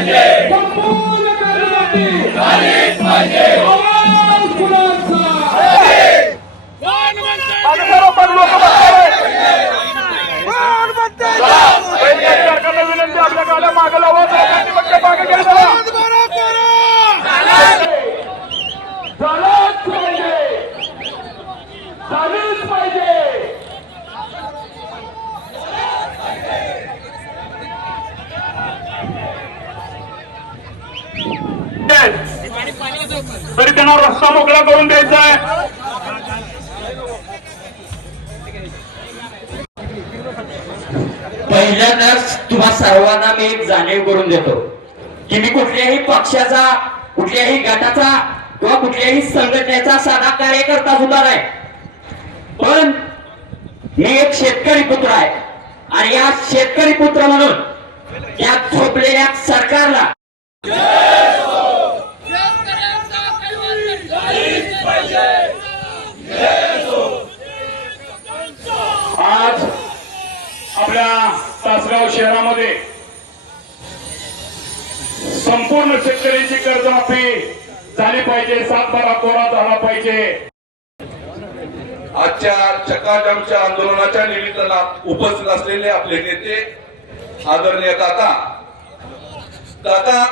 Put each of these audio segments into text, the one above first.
संपूर्ण कर्जमाफी आवाज कुणाचा विनंती आपल्या गाड्या मागे लावा लोकांनी फक्त मागे घ्या जरा. झालाच पाहिजे झालीच पाहिजे तरी त्यांना रस्ता मोकळा करून द्यायचा आहे. पहिल्यांदाच तुम्हा सर्वांना मी एक जाणीव करून देतो की मी कुठल्याही पक्षाचा कुठल्याही गटाचा किंवा कुठल्याही संघटनेचा साधा कार्यकर्ता सुद्धा नाही. पण मी एक शेतकरी पुत्र आहे. आणि या शेतकरी पुत्र म्हणून या झोपलेल्या सरकारला आज आपल्या तासगाव शहरामध्ये संपूर्ण शेतकऱ्यांची कर्जमाफी झाली पाहिजे सातबारा कोरा झाला पाहिजे. आजच्या चकाजामच्या आंदोलनाच्या निमित्तानं उपस्थित असलेले आपले नेते आदरणीय काका काका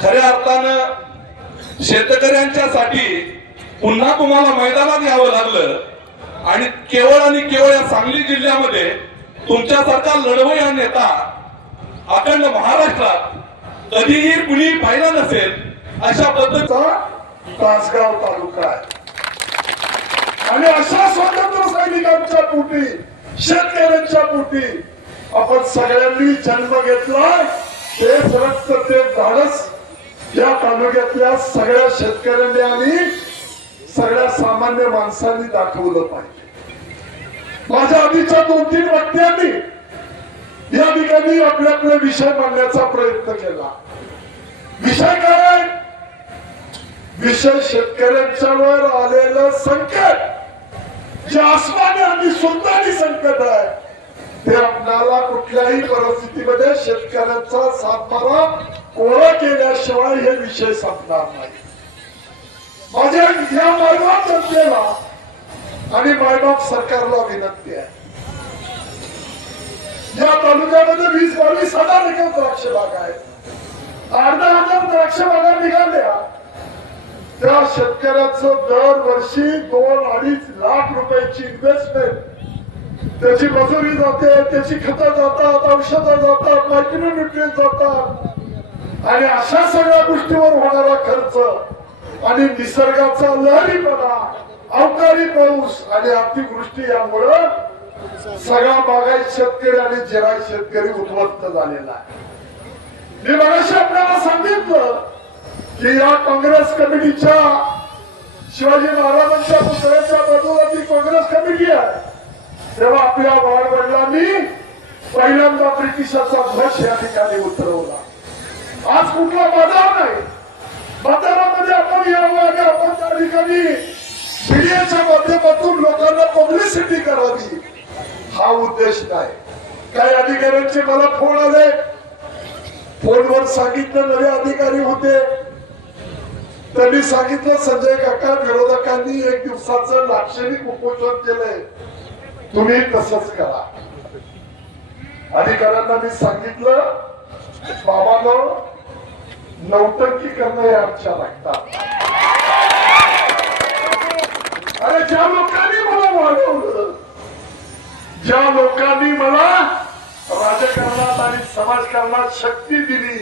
खऱ्या अर्थानं शेतकऱ्यांच्यासाठी पुन्हा तुम्हाला मैदानात यावं लागलं आणि केवळ आणि केवळ या सांगली जिल्ह्यामध्ये तुमच्यासारखा लढवया नेता अखंड महाराष्ट्रात कधीही कुणी पाहिला नसेल अशा पद्धतीचा तासगाव तालुका आहे. आणि अशा स्वातंत्र्य सैनिकांच्या पोटी शेतकऱ्यांच्या पोटी आपण सगळ्यांनी जन्म घेतला ते रक्त ते धाडस या तालुक्यातल्या सगळ्या शेतकऱ्यांनी आणि सगळ्या सामान्य माणसांनी दाखवलं पाहिजे. माझ्या आधीच्या दोन तीन वक्त्यांनी या ठिकाणी आपले आपले विषय मांडण्याचा प्रयत्न केला. विषय काय विषय विषय शेतकऱ्यांच्यावर आलेलं संकट जे आसमानी आणि सुलतानी संकट आहे. ते आपल्याला कुठल्याही परिस्थितीमध्ये शेतकऱ्यांचा सातबारा कोरा केल्याशिवाय हे विषय संपणार नाही. माझ्या या मायबाप जनतेला आणि मायबाप सरकारला विनंती आहे. या तालुक्यामध्ये वीस बावीस हजार एकर द्राक्ष बाग आहेत. अर्धा हजार द्राक्ष बागा निघाल्या. त्या शेतकऱ्याचं दरवर्षी दोन अडीच लाख रुपयाची इन्व्हेस्टमेंट त्याची मजुरी जाते त्याची खतं जातात औषधं जातात मायक्रोन्युट्रियन जातात. आणि अशा सगळ्या गोष्टीवर होणारा खर्च आणि निसर्गाचा लहरीपणा अवकाळी पाऊस आणि अतिवृष्टी यामुळं सगळा बागायत शेतकरी आणि जिराय शेतकरी उद्ध्वस्त झालेला आहे. मी मगाशी आपल्याला सांगितलं की या काँग्रेस कमिटीच्या शिवाजी महाराजांच्या पुतळ्याच्या बाजूला ती काँग्रेस कमिटी आहे तेव्हा आपल्या बाळवडिलांनी पहिल्यांदा ब्रिटिशाचा ध्वज या ठिकाणी उतरवला. आज कुठला बाजार नाही. बाजारामध्ये आपण यावं आणि आपण त्या ठिकाणी मीडियाच्या माध्यमातून लोकांना पब्लिसिटी करावी. हा उद्देश नाही काही अधिकाऱ्यांचे मला फोन आले. फोनवर सांगितलं नवे अधिकारी होते. त्यांनी सांगितलं संजय काका विरोधकांनी एक दिवसाचं लाक्षणिक उपोषण केलंय. तुम्ही तसंच करा. अधिकाऱ्यांना मी सांगितलं बाबानं नौटंकी करणं हे आमच्या लागतात अरे ज्या लोकांनी मला वाढवलं ज्या लोकांनी मला राजकारणात आणि समाजकारणात शक्ती दिली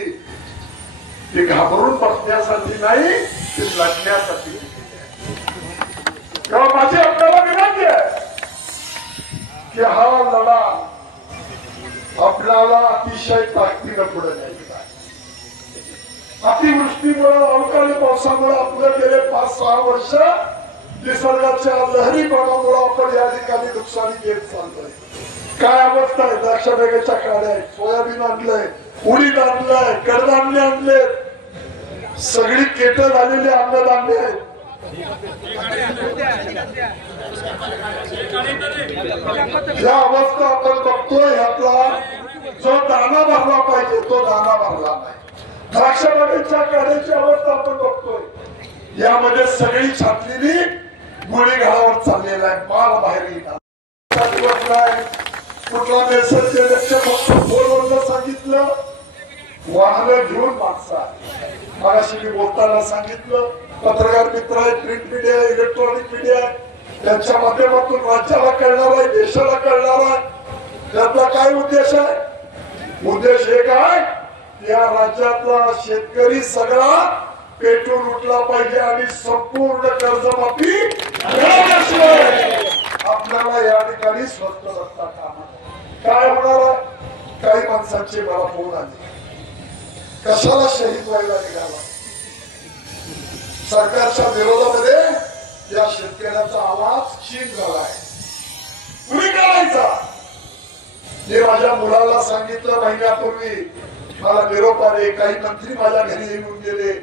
ती घाबरून बसण्यासाठी नाही ती लढण्यासाठी. तेव्हा माझी आपल्याला विनंती आहे. की हा लढा आपल्याला अतिशय ताकदीनं पुढे न्यायचा अतिवृष्टीमुळं अतिवृष्टीमुळे अवकाळी पावसामुळे आपलं गेले पाच सहा वर्ष निसर्गाच्या लहरी लहरीपणामुळे आपण या ठिकाणी नुकसानी घेत चाललोय. काय अवस्था आहे? द्राक्ष बेगाच्या काड्या सोयाबीन आणलंय उडीद आणलंय कडधान्य आणले सगळी केट झालेली अन्नधान्य आहेत. ज्या अवस्था आपण बघतोय ह्यातला जो दाना भरला पाहिजे तो दाना भरला नाही. द्राक्ष काढ्याची अवस्था आपण बघतोय. यामध्ये सगळी छातलेली गोळी घालावर चाललेला आहे माल बाहेर येणार. नाही कुठला मेसेज लक्ष फक्त फोनवरनं सांगितलं वाहनं घेऊन माणसा मगाशी मी बोलताना सांगितलं पत्रकार मित्र आहे प्रिंट मीडिया इलेक्ट्रॉनिक मीडिया आहे त्यांच्या माध्यमातून राज्याला कळणार आहे देशाला कळणार आहे. त्यातला काय उद्देश आहे? उद्देश हे काय? या राज्यातला शेतकरी सगळा पेटून उठला पाहिजे आणि संपूर्ण कर्जमाफी मिळाल्याशिवाय आपल्याला या ठिकाणी स्वस्त रस्ता कामा काय होणार आहे? काही माणसांचे मला फोन आले. कशाला शहीद व्हायला निघाला सरकारच्या विरोधामध्ये या शेतकऱ्याचा आवाज क्षीण झालाय. कुणी करायचा. मी माझ्या मुलाला सांगितलं महिन्यापूर्वी. मला निरोप आले काही मंत्री माझ्या घरी येऊन गेले.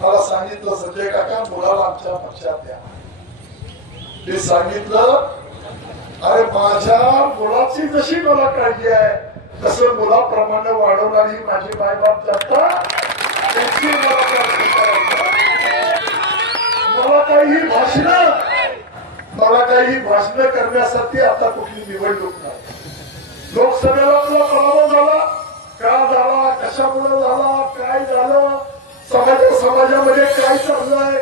मला सांगितलं संजय काका मुलाला आमच्या पक्षात द्या. मी सांगितलं अरे माझ्या मुलाची जशी मला काळजी आहे तसं मुलाप्रमाणे वाढवणारी माझी मायबाप जनता त्यांची मला काळजी मला काही भाषण मला काही भाषण करण्यासाठी आता कुठली निवडणूक नाही. लोकसभेला तुला पराभव झाला? का झाला? कशामुळे झाला? काय झालं? समाजा समाजामध्ये काय चाललंय?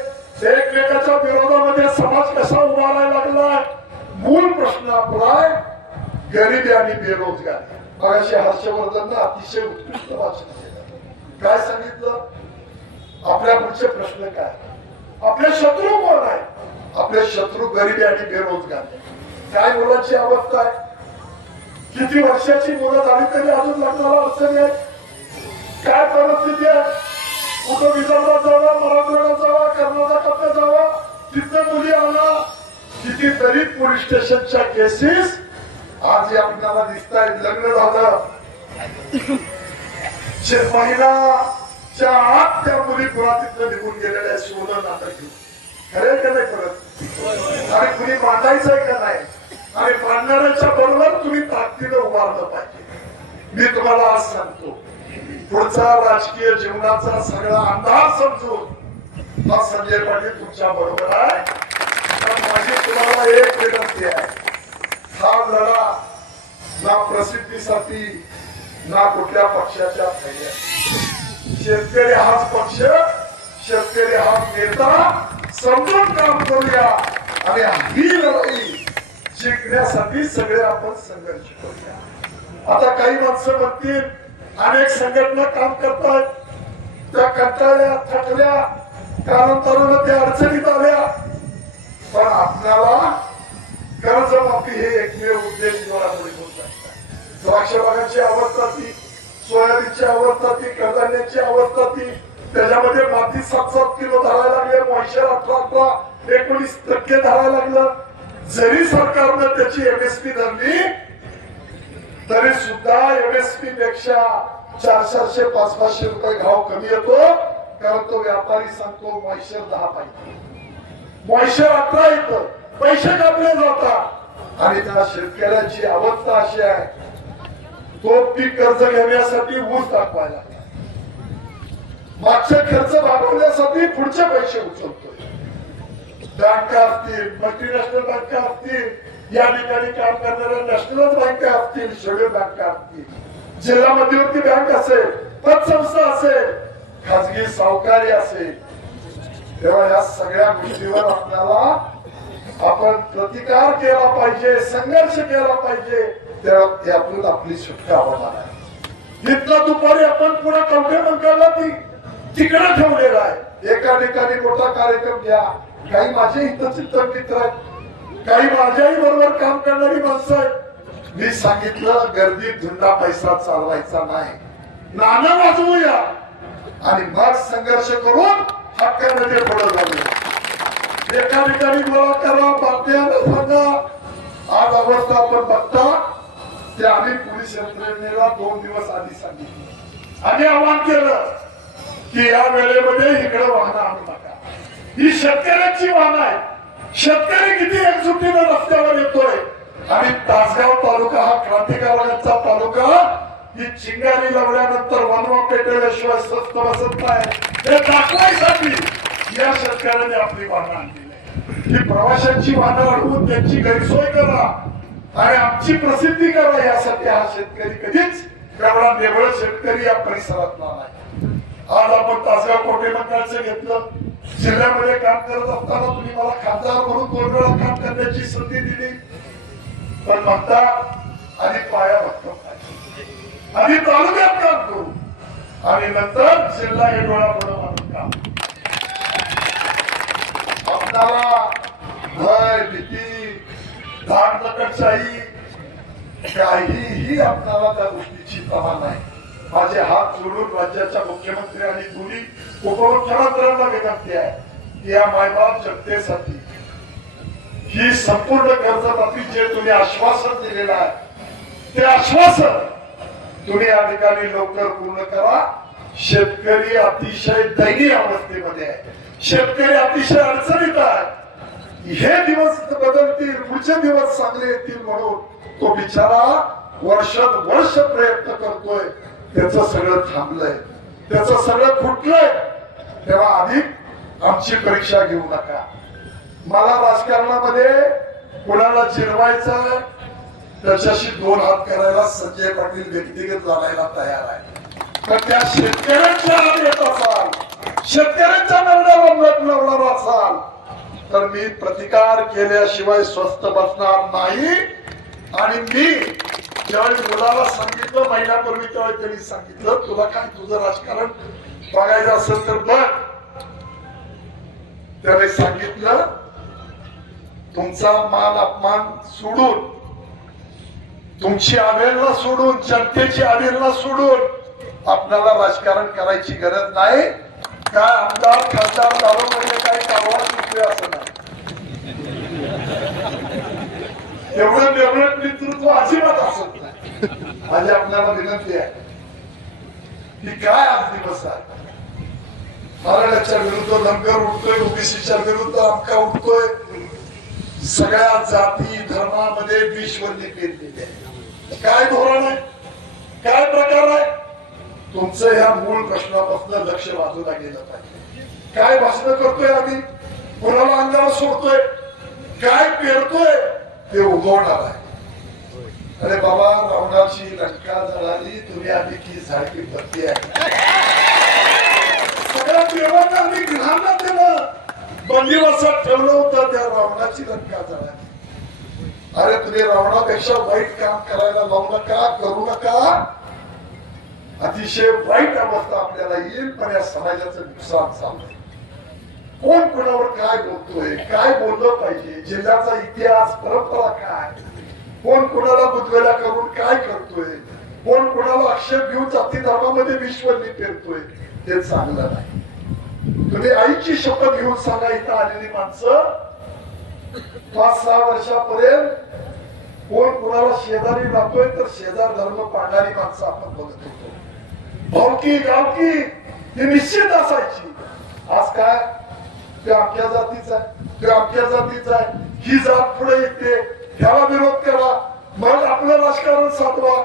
एकमेकाच्या विरोधामध्ये समाज कसा उभारायला लागलाय? मूळ प्रश्न आपला आहे गरिबी आणि बेरोजगारी. मगाशी हर्षवर्धन अतिशय उत्कृष्ट भाषण केलं. काय सांगितलं? आपल्या पुढचे प्रश्न काय? आपले शत्रू कोण आहे? आपले शत्रू गरिबी आणि बेरोजगार काय मुलांची अवस्था आहे? किती वर्षाची मुलं झाली तरी अजून लग्नाला अडचणी आहे काय परिस्थिती आहे? कुठं विदर्भात जावा मराठवाड्यात जावा कर्नाटकात जावा? तिथं मुली आला कितीतरी पोलीस स्टेशनच्या केसेस आज या आपल्याला दिसत आहेत लग्न झालं. महिला च्या आत त्या मुली पुरातीतनं निघून गेलेल्या शिवनं नाटक घेऊन. खरे का नाही परत आणि कुणी आहे का नाही? आणि मांडणाऱ्याच्या बरोबर तुम्ही ताकदीनं उभारलं पाहिजे. मी तुम्हाला आज सांगतो पुढचा राजकीय जीवनाचा सगळा अंदाज समजून हा संजय पाटील तुमच्या बरोबर आहे. माझी तुम्हाला एक विनंती आहे. हा लढा ना प्रसिद्धीसाठी ना कुठल्या पक्षाच्या फायद्या शेतकरी हाच पक्ष शेतकरी हाच नेता समजून काम करूया. आणि ही लढाई जिंकण्यासाठी सगळे आपण संघर्ष करूया. आता काही माणसं म्हणतील अनेक संघटना काम करतात त्या कंटाळल्या थकल्या कालांतरानं त्या अडचणीत आल्या. पण आपल्याला कर्जमाफी हे एकमेव उद्देश द्राक्ष बागाची अवस्था ती सोयाबीनची अवस्था ती कडधान्याची अवस्था ती. त्याच्यामध्ये माती सात सात किलो धरायला लागले मॉइश्चर अठरा अठरा एकोणीस टक्के धरायला लागलं. जरी सरकारनं त्याची एमएसपी धरली तरी सुद्धा एमएसपी पेक्षा चार चारशे पाच पाचशे रुपये भाव कमी येतो. कारण तो व्यापारी सांगतो मॉइश्चर दहा पाहिजे. मॉइश्चर अठरा येतं. पैसे कापले जातात. आणि त्या शेतकऱ्याची अवस्था अशी आहे तो पीक कर्ज घेण्यासाठी ऊस दाखवायला. लागला. मागचे खर्च भागवण्यासाठी पुढचे पैसे उचलतोय. बँका असतील मल्टीनॅशनल बँका असतील या ठिकाणी काम करणाऱ्या नॅशनल बँका असतील सगळे बँका असतील जिल्हा मध्यवर्ती बँक असेल पतसंस्था असेल खाजगी सावकारी असेल. तेव्हा या सगळ्या गोष्टीवर आपल्याला आपण प्रतिकार केला पाहिजे संघर्ष केला पाहिजे. तेव्हा त्यातून आपली सुटका होणार आहे. तिथला दुपारी आपण पुन्हा कवठे मंकाला ती तिकडे ठेवलेला आहे. एका ठिकाणी मोठा कार्यक्रम घ्या. काही माझे हितचित मित्र आहेत. काही माझ्याही बरोबर काम करणारी माणसं आहेत. मी सांगितलं गर्दीत धुंडा पैसा चालवायचा नाही. नाना वाजवूया. आणि मग संघर्ष करून हक्कामध्ये म्हणजे पुढे जाऊया. एका ठिकाणी गोळा करा बातम्या सांगा. आज अवस्था आपण बघता. ते आम्ही पोलीस यंत्रणेला दोन दिवस आधी सांगितलं. आणि आवाहन केलं की या वेळेमध्ये इकडे वाहन आणू नका. ही शेतकऱ्यांची वाहन आहे. शेतकरी किती एकजुटीनं रस्त्यावर येतोय. आणि तासगाव तालुका हा क्रांतिकारकांचा तालुका. ही चिंगारी लावल्यानंतर वनवा पेटवल्याशिवाय स्वस्त बसत नाही हे दाखवायसाठी या शेतकऱ्याने आपली वाहनं आणली ही प्रवाशांची वाहनं अडवून त्यांची गैरसोय करा. आणि आमची प्रसिद्धी करा यासाठी हा शेतकरी कधीच एवढा निवळ शेतकरी या परिसरातला नाही. आज आपण तासगाव कोटे मंडळाचं घेतलं. जिल्ह्यामध्ये काम करत असताना तुम्ही मला खासदार म्हणून दोन वेळा काम करण्याची संधी दिली. पण म्हणता आणि पाया भक्कम आणि तालुक्यात काम करू. आणि नंतर जिल्हा हे डोळ्यापुढे मानून काम आपल्याला भय भीती धाड काही ही आपणाला त्या गोष्टीची तमा नाही. माझे हात जोडून राज्याच्या मुख्यमंत्री आणि दोन्ही उपमुख्यमंत्र्यांना विनंती आहे की या मायबाप जनतेसाठी ही संपूर्ण कर्जमाफी जे तुम्ही आश्वासन दिलेलं आहे ते आश्वासन तुम्ही या ठिकाणी लवकर पूर्ण करा. शेतकरी अतिशय दयनीय अवस्थेमध्ये आहे. शेतकरी अतिशय अडचणीत आहे. हे दिवस बदलतील पुढचे दिवस चांगले येतील म्हणून तो बिचारा वर्षात वर्ष प्रयत्न करतोय. त्याचं सगळं थांबलंय. त्याचं सगळं फुटलंय. तेव्हा अधिक आमची परीक्षा घेऊ नका. मला राजकारणामध्ये कुणाला चिरवायचं त्याच्याशी दोन हात करायला संजय पाटील व्यक्तिगत लढायला तयार आहे. तर त्या शेतकऱ्यांच्या हात येत असाल. शेतकऱ्यांच्या निर्णयावर नट लावणार असाल. तर मी प्रतिकार केल्याशिवाय स्वस्त बसणार नाही. आणि मी ज्यावेळी मुलाला सांगितलं महिन्यापूर्वी त्यावेळी त्यांनी सांगितलं तुला काय तुझं राजकारण बघायचं असेल तर बघ. त्याने सांगितलं तुमचा मान अपमान सोडून तुमची अवेळणा सोडून जनतेची अवेळणा सोडून आपल्याला राजकारण करायची गरज नाही. काय आमदार खासदार झालो म्हणजे काय कारवाई सुटली असं नाही एवढं डेव्हलप नेतृत्व अजिबात असत नाही माझी आपल्याला विनंती आहे की काय आज दिवस आहे मराठ्याच्या विरुद्ध लंगर उठतोय ओबीसीच्या विरुद्ध आमका उठतोय सगळ्या जाती धर्मामध्ये विश्वनी पेरलेली आहे. काय धोरण आहे? काय प्रकार आहे? तुमचं ह्या मूळ प्रश्नापासून लक्ष बाजूला गेलं पाहिजे. काय भाषण करतोय आम्ही कोणाला अंगावर सोडतोय? काय पेरतोय? ते उगवणार आहे. अरे बाबा रावणाची लंका जळाली तुम्ही आधी की सारखी बत्ती आहे? सगळ्या देवांना आम्ही ग्रहांना दिलं बंदिवासात ठेवलं होतं त्या रावणाची लंका जळाली. अरे तुम्ही रावणापेक्षा वाईट काम करायला लावू नका करू नका. अतिशय वाईट अवस्था आपल्याला येईल पण या समाजाचं नुकसान चाललंय कोण कोणावर काय बोलतोय काय बोललं पाहिजे जिल्ह्याचा इतिहास परंपरा काय? कोण कोणाला बुधवेला करून काय करतोय? कोण कोणाला आक्षेप घेऊन जाती धर्मामध्ये विश्वनी पेरतोय? ते चांगलं नाही. तुम्ही आईची शपथ घेऊन सांगा इथं आलेली माणसं. पाच सहा वर्षापर्यंत कोण कोणाला शेजारी राहतोय तर शेजार धर्म पाळणारी माणसं आपण बघत होतो. भावकी गावकी ही निश्चित असायची. आज काय? ते आमच्या जातीचा आहे. ते आमच्या जातीचा आहे. ही जात पुढे येते. ह्याला विरोध करा. मग आपलं राजकारण साधवा.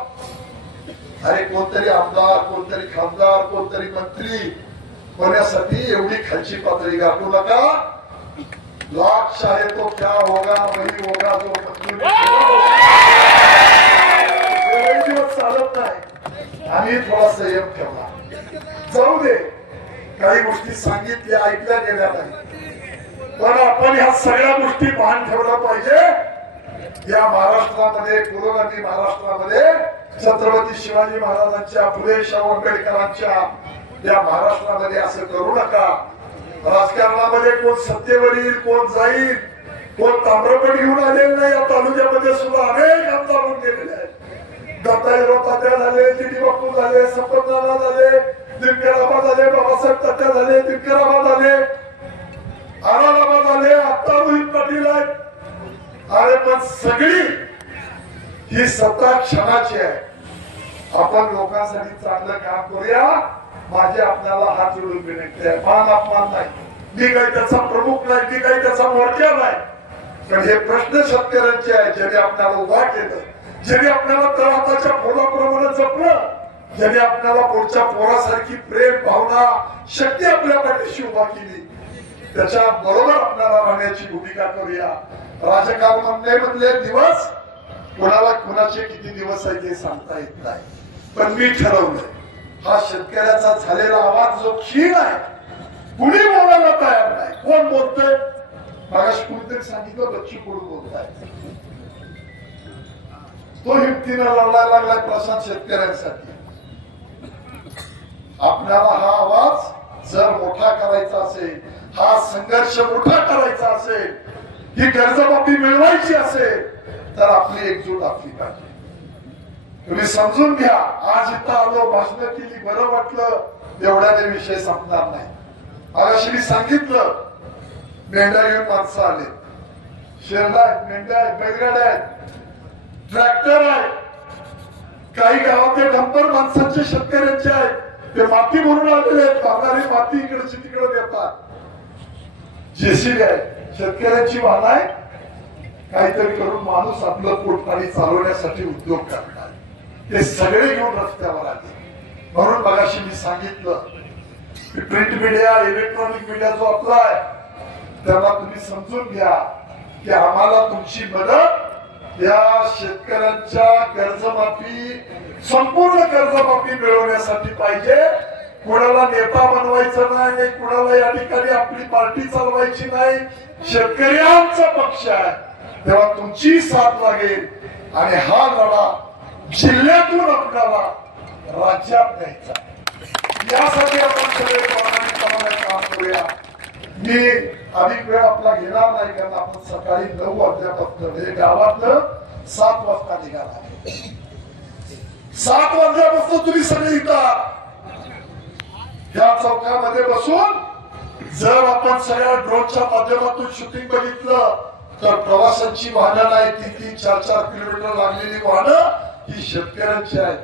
अरे कोणतरी आमदार कोणतरी खासदार कोणतरी मंत्री होण्यासाठी एवढी खालची पातळी गाठू नका. लाख चाहे तो क्या होगा वही होगा जो दिवस चालत नाही. आणि थोडा संयम ठेवला जाऊ दे. काही गोष्टी सांगितल्या ऐकल्या गेल्या नाही. पण आपण ह्या सगळ्या गोष्टी भान ठेवल्या पाहिजे. या महाराष्ट्रामध्ये पूर्वगामी महाराष्ट्रामध्ये छत्रपती शिवाजी महाराजांच्या फुले शाहू आंबेडकरांच्या या महाराष्ट्रामध्ये असं करू नका. राजकारणामध्ये कोण सत्तेवर येईल कोण जाईल कोण ताम्रपट घेऊन आलेलं नाही या तालुक्यामध्ये सुद्धा अनेक आमदार होऊन गेलेले आहेत. दत्ताजीराव तात्या झाले टी बापू झाले संपतनाना झाले दिनकराबा झाले बाबासाहेब तात्या झाले दिनकराबा झाले. आराम झाले आता रोहित पाटील आहेत अरे पण सगळी ही सत्ता क्षणाची आहे. आपण लोकांसाठी चांगलं काम करूया. माझे आपल्याला हात जोडून विनंती आहे. मान अपमान नाही. मी काही त्याचा प्रमुख नाही मी काही त्याचा मोर्चा नाही. पण हे प्रश्न शेतकऱ्यांचे आहे ज्याने आपल्याला उभा केलं ज्याने आपल्याला तळहाताच्या फुलाप्रमाणे जपलं ज्याने आपल्याला पुढच्या पोरासारखी प्रेम भावना शक्ती आपल्या पाठीशी उभा केली. त्याच्या बरोबर आपल्याला राहण्याची भूमिका करूया. राजकारणामधले दिवस कोणाला कोणाचे किती दिवस आहे ते सांगता येत नाही. पण मी ठरवलंय हा शेतकऱ्याचा झालेला आवाज जो क्षीण आहे कुणी बोलायला तयार नाही. कोण बोलतोय? मागाशी कुणीतरी सांगितलं बच्ची कोण बोलताय? तो युक्तीनं लढायला लागलाय प्रशांत शेतकऱ्यांसाठी. आपल्याला हा आवाज जर मोठा करायचा असेल हा संघर्ष मोठा करायचा असेल ही कर्जमाफी मिळवायची असेल तर आपली एकजूट आपली पाहिजे. तुम्ही समजून घ्या आज इथं आलो भाषण केली बरं वाटलं एवढ्याने विषय संपणार नाही. मगाशी मी सांगितलं मेंढ्या घेऊन माणसं आले. शेरडा आहेत मेंढ्या आहेत बैलगाड्या आहेत ट्रॅक्टर आहे काही गावातले डंपर माणसांचे शेतकऱ्यांचे आहेत. ते माती भरून आलेले आहेत भागारी माती इकडची तिकडे देतात. जेसीबी आहे. शेतकऱ्यांची वाहन आहे काहीतरी करून माणूस आपलं पोटपाणी चालवण्यासाठी उद्योग करणार. ते सगळे घेऊन रस्त्यावर आले. म्हणून मगाशी मी सांगितलं प्रिंट मीडिया इलेक्ट्रॉनिक मीडिया जो आपला आहे त्याला तुम्ही समजून घ्या की आम्हाला तुमची मदत या शेतकऱ्यांच्या कर्जमाफी संपूर्ण कर्जमाफी मिळवण्यासाठी पाहिजे. कुणाला नेता बनवायचं नाही कुणाला या ठिकाणी आपली पार्टी चालवायची नाही. शेतकरी आमचा पक्ष आहे. तेव्हा तुमची साथ लागेल. आणि हा लढा जिल्ह्यातून आपल्याला राज्यात द्यायचा यासाठी आपण सगळे प्रामाणिकपणाने काम करूया. मी अधिक वेळ आपला घेणार नाही कारण आपण सकाळी नऊ वाजल्यापासून म्हणजे गावातलं सात वाजता निघाला आहे. सात वाजल्यापासून तुम्ही सगळे इथं या चौकामध्ये बसून जर आपण सगळ्या ड्रोनच्या माध्यमातून शूटिंग बघितलं तर प्रवाशांची वाहनं नाही तीन तीन चार चार किलोमीटर लागलेली वाहनं ही शेतकऱ्यांची आहेत.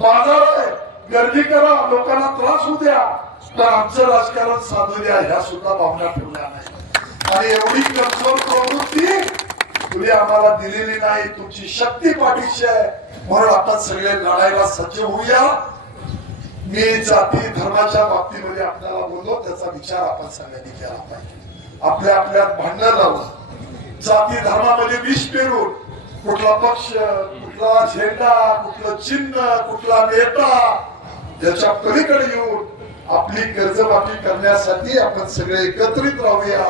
बाजार आहे. गर्दी करा लोकांना त्रास होऊ द्या तर आमचं राजकारण साधू द्या ह्या सुद्धा भावना ठेवल्या नाही. आणि एवढी कमजोर प्रवृत्ती तुम्ही आम्हाला दिलेली नाही. तुमची शक्ती पाठीशी आहे. म्हणून आपण सगळे लढायला सज्ज होऊया. मी जाती धर्माच्या बाबतीमध्ये आपल्याला बोललो त्याचा विचार आपण सगळ्यांनी केला पाहिजे. आपल्या आपल्यात भांडण लावलं. जाती धर्मामध्ये विष पेरून कुठला पक्ष कुठला झेंडा कुठलं चिन्ह कुठला नेता याच्या पलीकडे येऊन आपली कर्जमाफी करण्यासाठी आपण सगळे एकत्रित राहूया.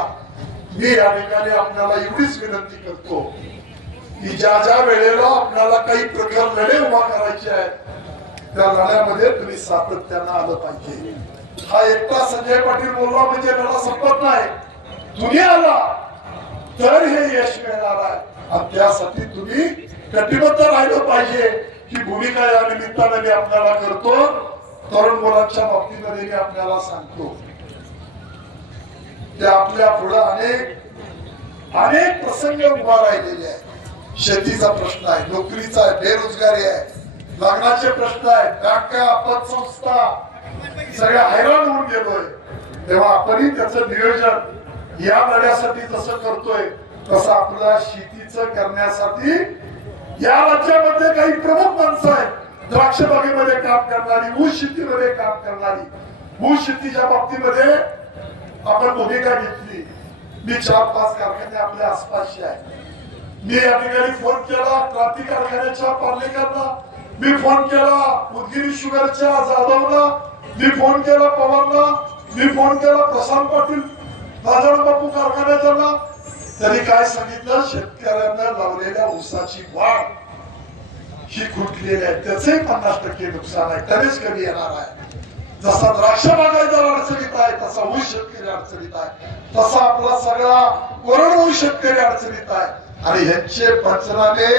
मी या ठिकाणी आपल्याला एवढीच विनंती करतो की ज्या ज्या वेळेला आपल्याला काही प्रकार लढे उभा करायचे आहेत त्या लढ्यामध्ये तुम्ही सातत्यानं आलं पाहिजे. हा एकटा संजय पाटील बोलला म्हणजे लढा संपत नाही. तुम्ही आला तर हे यश मिळणार आहे. आणि त्यासाठी तुम्ही कटिबद्ध राहिलं पाहिजे. ही भूमिका या निमित्तानं मी आपल्याला करतो. तरुण मुलांच्या बाबतीमध्ये मी आपल्याला सांगतो. ते आपल्या पुढे अनेक अनेक प्रसंग उभा राहिलेले आहेत. शेतीचा प्रश्न आहे नोकरीचा आहे बेरोजगारी आहे. लग्नाचे प्रश्न आहेत. बँका पतसंस्था सगळ्या हैराण होऊन गेलोय. तेव्हा आपणही त्याचं नियोजन या लढ्यासाठी जसं करतोय तसं आपल्या शेतीचं करण्यासाठी या राज्यामध्ये काही प्रमुख माणसं आहेत. द्राक्ष बागेमध्ये काम करणारी ऊस शेतीमध्ये काम करणारी. ऊस शेतीच्या बाबतीमध्ये आपण भूमिका घेतली. मी चार पाच कारखाने आपल्या आसपासचे आहेत. मी या ठिकाणी फोन केला क्रांती कारखान्याच्या पार्लेकरला मी फोन केला उदगिरी शुगरच्या जाधवला. मी फोन केला पवारला. मी फोन केला प्रशांत पाटील. राजण बापू कारखान्याच्या त्यांनी काय सांगितलं? शेतकऱ्यांना लावलेल्या ऊसाची वाढ. ही खुटलेली आहे. त्याचे पन्नास टक्के नुकसान आहे. त्यानेच कमी येणार आहे. जसा द्राक्ष बागायदार अडचणीत आहे तसा ऊस शेतकरी अडचणीत आहे. तसा आपला सगळा कोरडवाहू शेतकरी अडचणीत आहे. आणि ह्यांचे पंचनामे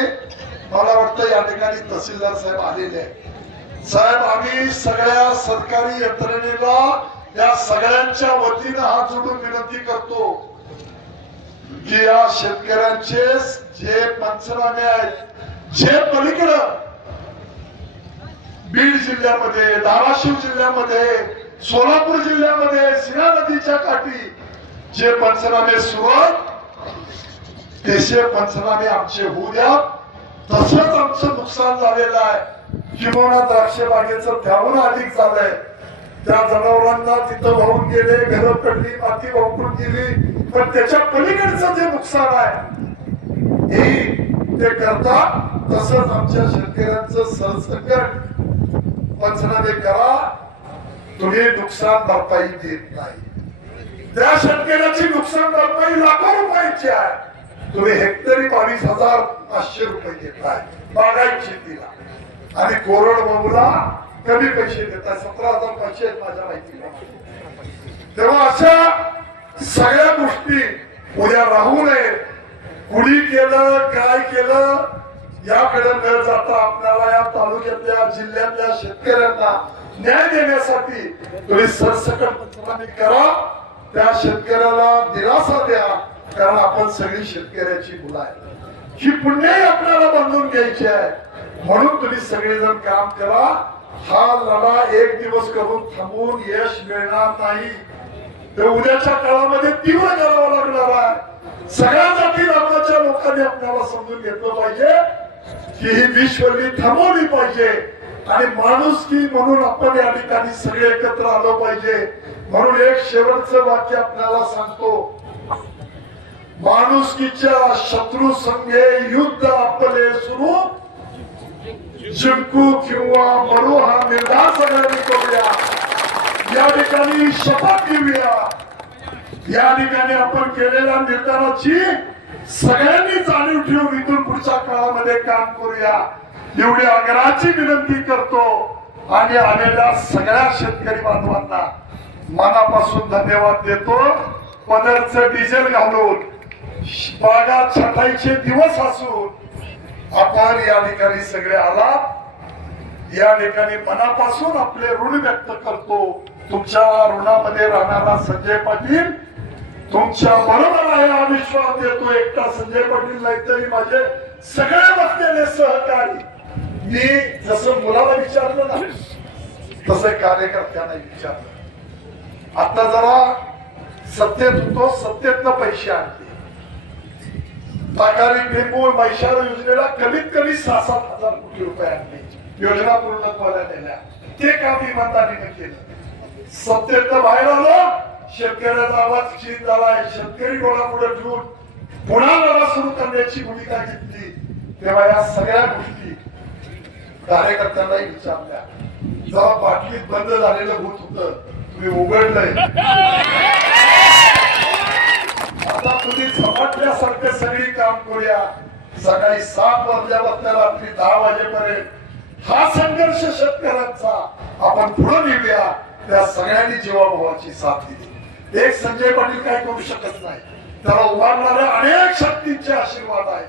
मला वाटतं या ठिकाणी तहसीलदार साहेब आलेले आहेत. साहेब आम्ही सगळ्या सरकारी यंत्रणेला या सगळ्यांच्या वतीनं हात जोडून विनंती करतो की या शेतकऱ्यांचे जे पंचनामे आहेत जे पलीकडं बीड जिल्ह्यामध्ये धाराशिव जिल्ह्यामध्ये सोलापूर जिल्ह्यामध्ये सिना नदीच्या काठी जे पंचनामे सुरू आहेत पंचनामे आमचे होऊ द्या तसंच आमचं नुकसान झालेलं आहे. किंवा द्राक्ष बागेचं त्याहून अधिक झालंय. त्या जनावरांना तिथं वाहून गेले घरं पडली माती वापरून गेली. पण त्याच्या पलीकडचं जे नुकसान आहे हे ते करता तसंच आमच्या शेतकऱ्यांचं सरसकट पंचनामे करा. तुम्ही नुकसान भरपाई देत नाही. त्या शेतकऱ्याची नुकसान भरपाई लाखो रुपयाची आहे. तुम्ही हेक्टरी बावीस हजार पाचशे रुपये देताय. बागायत शेतीला. आणि कोरडवाहूला कमी पैसे देताय. सतरा हजार पाचशे आहेत माझ्या माहितीला. तेव्हा अशा सगळ्या गोष्टी उद्या राहू नये कुणी केलं काय केलं याकडे न जाता आपल्याला या तालुक्यातल्या जिल्ह्यातल्या शेतकऱ्यांना न्याय देण्यासाठी तुम्ही सरसकट करा. त्या शेतकऱ्याला दिलासा द्या. कारण आपण सगळी शेतकऱ्याची मुलं आहे ही पुण्याही आपल्याला बांधून घ्यायची आहे. म्हणून तुम्ही सगळेजण काम करा. हा लढा एक दिवस करून थांबून यश मिळणार नाही. तर उद्याच्या काळामध्ये तीव्र करावा लागणार आहे. सगळ्या जाती धर्माच्या लोकांनी आपल्याला समजून घेतलं पाहिजे की ही विश्वली थांबवली पाहिजे. आणि माणूस की म्हणून आपण या ठिकाणी सगळे एकत्र आलो पाहिजे. म्हणून एक शेवटचं वाक्य आपल्याला सांगतो. माणुसकीच्या शत्रू संघे युद्ध आपले सुरू. जिंकू किंवा मरू हा निर्धार सगळ्यांनी करूया. या ठिकाणी शपथ घेऊया. या ठिकाणी आपण केलेल्या निर्धाराची सगळ्यांनी जाणीव ठेवून इथून पुढच्या काळामध्ये काम करूया. एवढी आग्रहाची विनंती करतो आणि आलेल्या सगळ्या शेतकरी बांधवांना मनापासून धन्यवाद देतो. पदरचं डिझेल घालून बागा छटाईचे दिवस असून आपण या ठिकाणी सगळे आला या ठिकाणी मनापासून आपले ऋण व्यक्त करतो. तुमच्या ऋणामध्ये राहणारा संजय पाटील तुमच्या बरोबर आहे. हा विश्वास देतो एकटा संजय पाटील नाही तरी माझे सगळे बसलेले सहकारी. मी जसं मुलाला विचारलं ना तसं कार्यकर्त्यांना विचारलं. आता जरा सत्तेत होतो सत्तेतनं पैसे आणले ताकारी टेंबू मैशार योजनेला कमीत कमी सहा सात हजार कोटी रुपये आणले. योजना पूर्ण नेल्या ते काम इमानदारीने केलं. सत्तेत बाहेर आलं शेतकऱ्याचा आवाज क्षीण झालाय शेतकरी डोळ्यापुढे ठेवून पुन्हा लढा सुरू करण्याची भूमिका घेतली? तेव्हा या सगळ्या गोष्टी कार्यकर्त्यांनाही विचारल्या. जेव्हा बाटलीत बंद झालेलं भूत होत तुम्ही उघडलंय. आता तुम्ही झपाटल्यासारखं सगळी काम करूया. सकाळी सात वाजल्यापासून रात्री दहा वाजेपर्यंत हा संघर्ष शेतकऱ्यांचा आपण पुढे नेऊया. त्या सगळ्यांनी जीवाभावाची साथ दिली. एक संजय पाटील काय करू शकत नाही. त्याला उभारणाऱ्या अनेक शक्तींचे आशीर्वाद आहेत.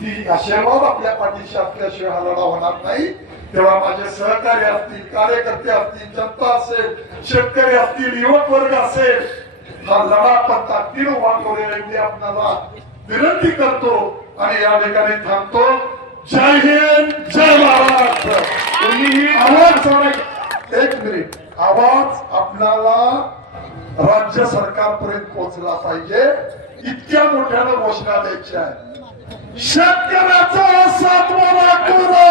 ती आशीर्वाद आपल्या पाठीशी असल्याशिवाय हा लढा होणार नाही. तेव्हा माझे सहकारी असतील कार्यकर्ते असतील जनता असेल शेतकरी असतील युवक वर्ग असेल हा लढा आपण ताकदीने उभा करूया एवढी आपल्याला विनंती करतो आणि या ठिकाणी थांबतो. जय हिंद जय महाराष्ट्र. तुम्ही आवाज एक मिनिट. आवाज आपल्याला राज्य सरकारपर्यंत पोहोचला पाहिजे. इतक्या मोठ्यानं घोषणा द्यायची आहे शेतकऱ्याचा सातवा कोरा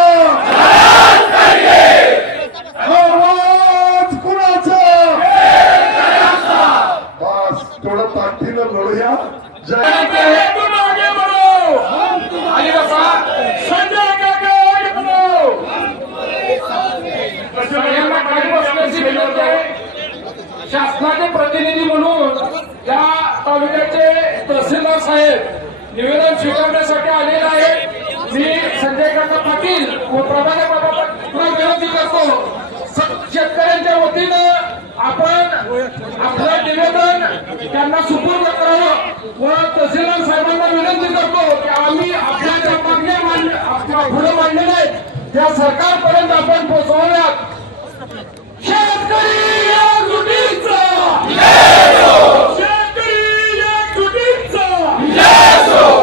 आवाज कुणाचा बस थोडं ताकदीनं लढूया जय तुम आगे बढ़ो आगे बसा संजय काका आगे बढ़ो सगळ्यांना खाली बसण्याची विनंती आहे. शासनाचे प्रतिनिधी म्हणून या तालुक्याचे तहसीलदार साहेब निवेदन स्वीकारण्यासाठी आलेले आहेत. मी संजय काका पाटील व प्रभाकर बाबा करतो. शेतकऱ्यांच्या वतीनं आपण आपलं निवेदन त्यांना सुपूर्द करावं. व तहसीलदार साहेबांना विनंती करतो की आम्ही आपल्या ज्या मागण्या पुढे मांडलेल्या आहेत त्या सरकारपर्यंत आपण पोहोचवल्यात शेतकरी